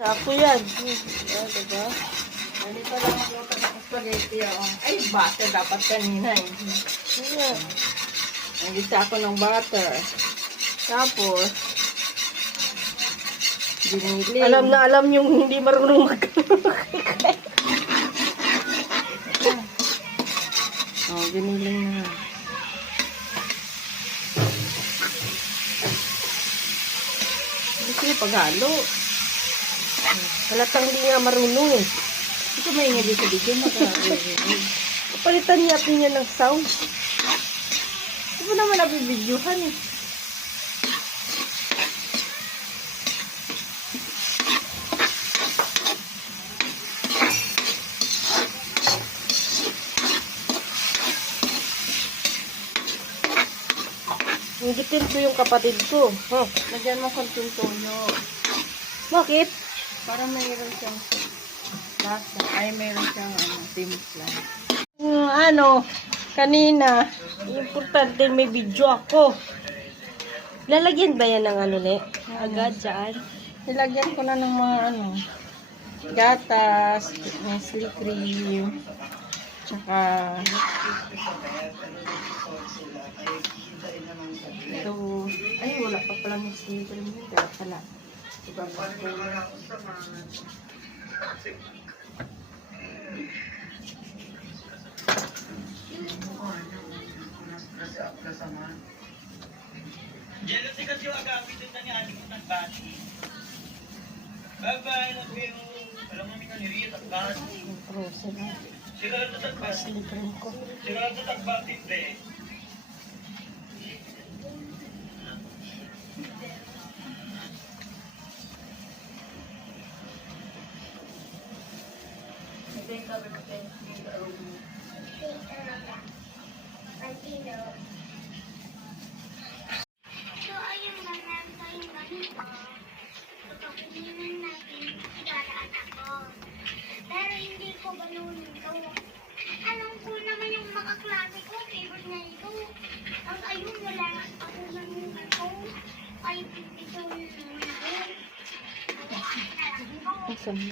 Ako yan. Diba? Hindi pa lang magluto ng spaghetti. Ay, butter dapat kanina eh. Ayan. Nagisa ako ng butter. Tapos, giniling. Alam na alam yung hindi marunong Giniling na. Hindi sila paghalo. Halatang hindi nga marunong eh. Ito may nga dito dito. Palitan niya niya ng sound. Ito po naman nabibidyohan eh. Hingitin ko yung kapatid ko. Huh? Lagyan mo konting toyo. Bakit? Para mayroon siyang lasa. Ay, mayroon siyang timpla. Kanina, importante may video ako. Lalagyan ba yan ng agad dyan? Nilagyan ko na ng mga gatas, Nestle cream, tsaka ito. Ay, wala pa pala Nestle cream yun. Kaya pala. Ibabag ko. Jealousy kasi yung agapi din na niya ating nagbati. Bye-bye, love you. Alam mo nga ni Riet at bati. Frozen na. Sila lang tagbati. Sleeping ko. Sila lang tagbati, pre. So, ayun na lang tayong ganito. Tutupinin natin, idaraan ako. Pero hindi ko balunin ito. Alam ko naman yung mga klase ko, favorite na ito. Ang ayun, wala ako naman ito. Ay, ito naman ako. Awesome.